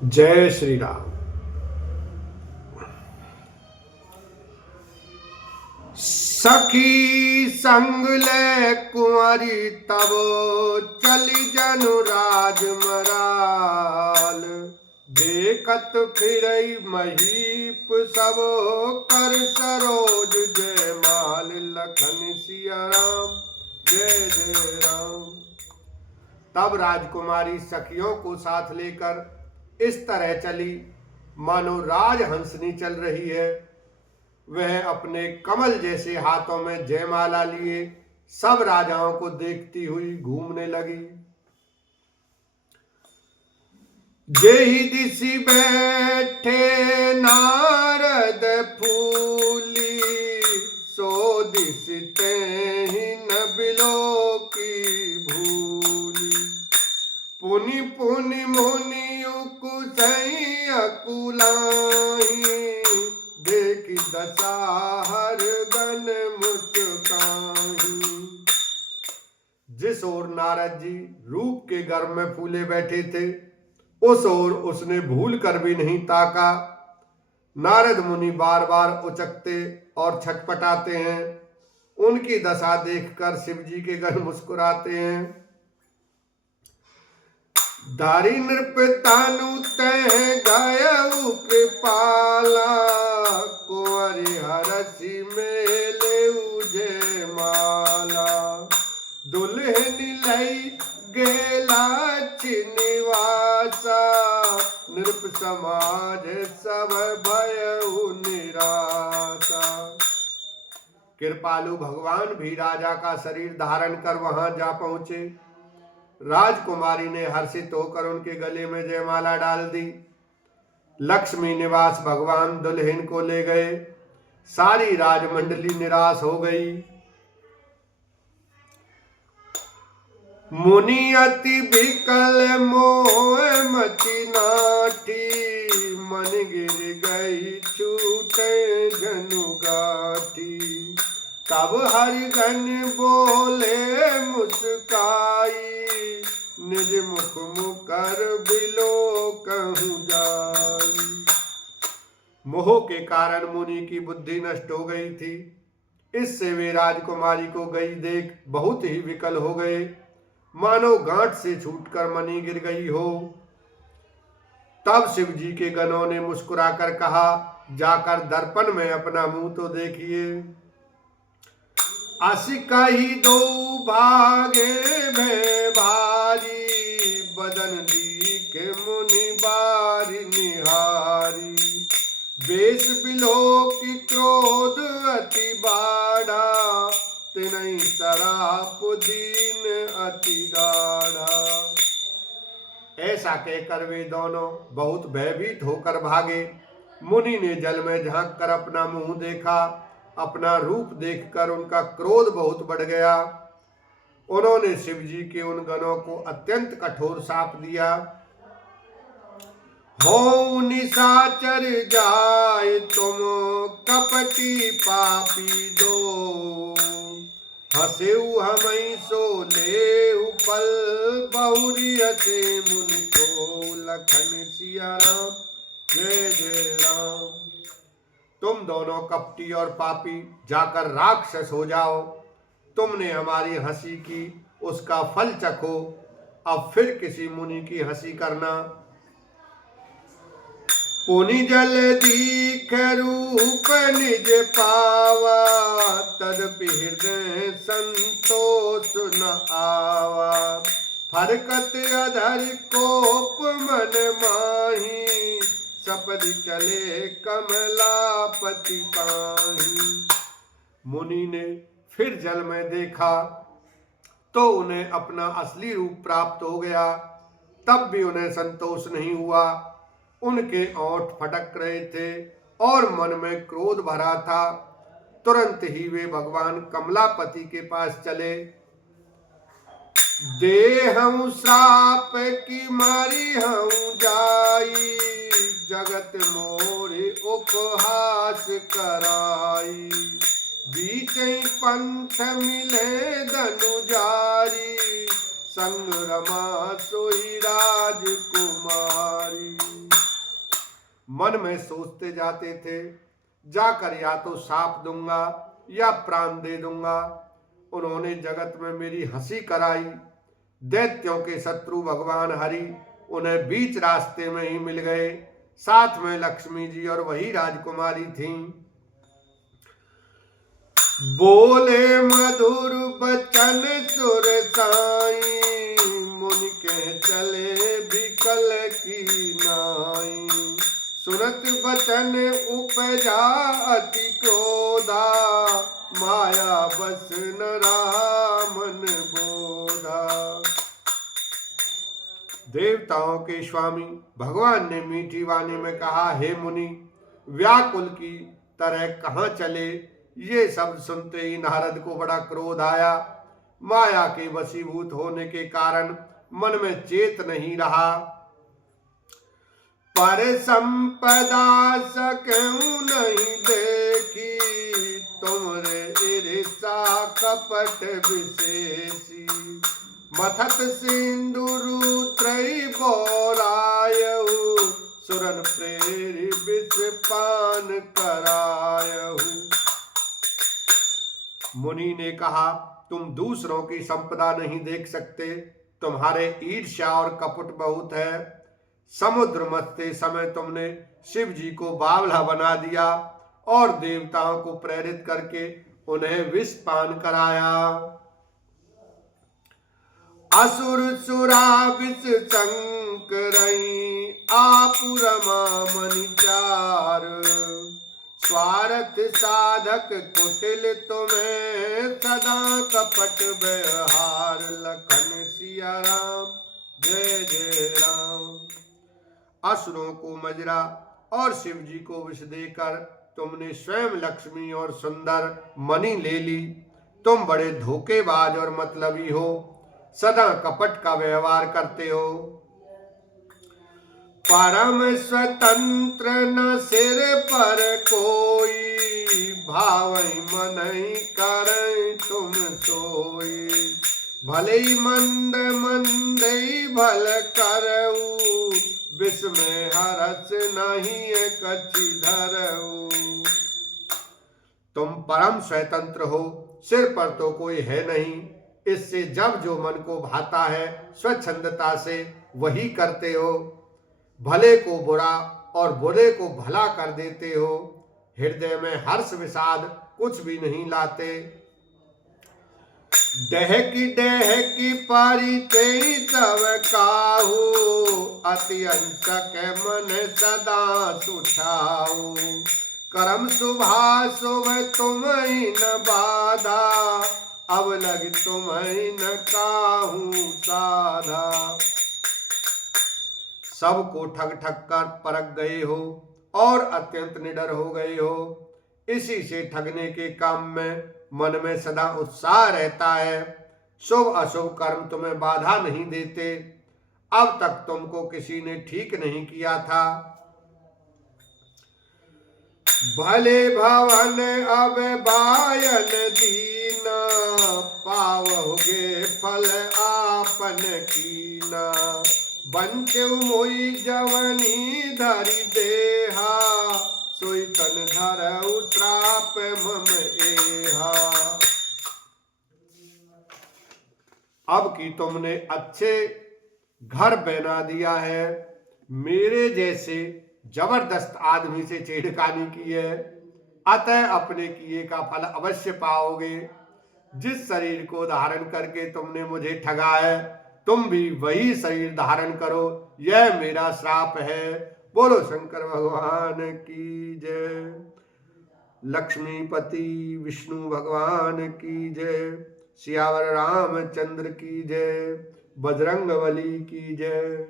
जय श्री राम। सखी संग ले कुंवरी तब चली जनु राजमराल। देखत फिरई महीप सब कर सरोज जयमाल। लखन सिया राम जय जय राम। तब राजकुमारी सखियों को साथ लेकर इस तरह चली मानो राजहंसनी चल रही है। वह अपने कमल जैसे हाथों में जयमाला लिए सब राजाओं को देखती हुई घूमने लगी। जेहि दिशि बैठे नारद फूली, सो दिस तेहि न बिलो की भूली। पुनि पुनि मुनि उकुसई अकुलाई, देखि दशा हर गन मुचकाई। जिस ओर नारद जी रूप के गर्भ में फूले बैठे थे उस ओर उसने भूल कर भी नहीं ताका। नारद मुनि बार बार उचकते और छटपटाते हैं। उनकी दशा देखकर शिव जी के गण मुस्कुराते हैं। धारी नृप तानु तह गयउ कृपाला, कुंवरी हरसि मेलेउ जयमाला। दुल्हन लई गेला निवासा, नृप समाज सब भयउ निराशा। कृपालु भगवान भी राजा का शरीर धारण कर वहां जा पहुंचे। राजकुमारी ने हर्षित होकर उनके गले में जयमाला डाल दी। लक्ष्मी निवास भगवान दुल्हन को ले गए। सारी राजमंडली निराश हो गई। मुनि अति विकल मोह मति नाठी, मन गिर गई छूटे जनु गाठी। तब हरिगण बोले मुस्काई, निज मुख मुकर बिलो कहूँ जाई। मोह के कारण मुनि की बुद्धि नष्ट हो गई थी। इससे वे राजकुमारी को गई देख बहुत ही विकल हो गए, मानो गांठ से छूटकर मणि गिर गई हो। तब शिव जी के गणों ने मुस्कुराकर कहा, जाकर दर्पण में अपना मुंह तो देखिए। असी कही दो भागे भय भारी, बदन दीख मुनि बारी निहारी। वेश बिलो की क्रोध अति बाढ़ा, तिनहि सराप दीन अति गाढ़ा। ऐसा कहकर वे दोनों बहुत भयभीत होकर भागे। मुनि ने जल में झांक कर अपना मुंह देखा। अपना रूप देखकर उनका क्रोध बहुत बढ़ गया। उन्होंने शिव जी के उन गणों को अत्यंत कठोर शाप दिया। हो निशाचर जाय तुम कपटी पापी दो, हसेउ हमई सो लेउ पल, बहुरी हसे मुनि को। लखन सिया राम जय जय राम। तुम दोनों कपटी और पापी जाकर राक्षस हो जाओ। तुमने हमारी हंसी की, उसका फल चखो। अब फिर किसी मुनि की हंसी करना। पुनि जल दीख रूप निज पावा, तदपि हृदय संतोष न आवा। फरकत अधर कोप मन माही, सपदि चले कमलापति पाही। मुनि ने फिर जल में देखा तो उन्हें अपना असली रूप प्राप्त हो गया। तब भी उन्हें संतोष नहीं हुआ। उनके ओंठ फटक रहे थे और मन में क्रोध भरा था। तुरंत ही वे भगवान कमलापति के पास चले। देहं श्राप की मारी हूँ जाई, जगत मोरे उपहास कराई। बीच पंथ मिले धनुजारी, संग रमा सोई राजकुमारी। मन में सोचते जाते थे, जाकर या तो शाप दूंगा या प्राण दे दूंगा। उन्होंने जगत में मेरी हंसी कराई। दैत्यों के शत्रु भगवान हरि उन्हें बीच रास्ते में ही मिल गए। साथ में लक्ष्मी जी और वही राजकुमारी थीं। बोले मधुर बचन सुर साई, मुनि के चले बिकल की नाई। सुनत बचन उपजा अति क्रोधा, माया बस न रहा मन बोधा। देवताओं के स्वामी भगवान ने मीठी वाणी में कहा, हे मुनि, व्याकुल की तरह कहाँ चले। ये शब्द सुनते ही नारद को बड़ा क्रोध आया। माया के वशीभूत होने के कारण मन में चेत नहीं रहा। पर संपदा सकूं नहीं देखी, तुमरे ईर्षा कपट विशेषी। मथत सिंदूरु त्रयी बोरायहु, सुरन प्रेरि विष पान करायहु। मुनि ने कहा, तुम दूसरों की संपदा नहीं देख सकते, तुम्हारे ईर्ष्या और कपट बहुत है। समुद्र मथते समय तुमने शिव जी को बावला बना दिया और देवताओं को प्रेरित करके उन्हें विष पान कराया। असुर सुरा विष संकरई, आपुरमा मनिचार। स्वार्थ साधक कुटिल तुम्हें, सदा कपट व्यवहार। लखन सिया राम जय जय राम। असुरों को मजरा और शिव जी को विष देकर तुमने स्वयं लक्ष्मी और सुंदर मणि ले ली। तुम बड़े धोखेबाज और मतलबी हो, सदा कपट का व्यवहार करते हो। परम स्वतंत्र न सिर पर कोई, भावई मनई करई तुम सोई। भले मंद मंदई भल करऊ, विष में हरस नहीं कछि धरऊ। तुम परम स्वतंत्र हो, सिर पर तो कोई है नहीं। इससे जब जो मन को भाता है स्वच्छंदता से वही करते हो। भले को बुरा और बुरे को भला कर देते हो। हृदय में हर्ष विषाद कुछ भी नहीं लाते। डहकी पारिते तब काहू, अति अंशक मन सदा सुठाऊ। करम शुभाशुभ तुम्हें न बाधा, अब लग तुम्हें न काहू साधा। सबको ठग ठग कर परख गए हो और अत्यंत निडर हो गए हो। इसी से ठगने के काम में मन में सदा उत्साह रहता है। शुभ अशुभ कर्म तुम्हें बाधा नहीं देते। अब तक तुमको किसी ने ठीक नहीं किया था। भले भवन अब बायन दीना, पावोगे फल आपन कीना। बंचु मोई जवनी धरि देहा, सोई तन धरऊ श्राप मम एहा। अब कि तुमने अच्छे घर बना दिया है, मेरे जैसे जबरदस्त आदमी से छेड़खानी की है, अतः अपने किए का फल अवश्य पाओगे। जिस शरीर को धारण करके तुमने मुझे ठगा है, तुम भी वही शरीर धारण करो, यह मेरा श्राप है। बोलो शंकर भगवान की जय। लक्ष्मीपति विष्णु भगवान की जय। सियावर रामचंद्र की जय। बजरंगबली की जय।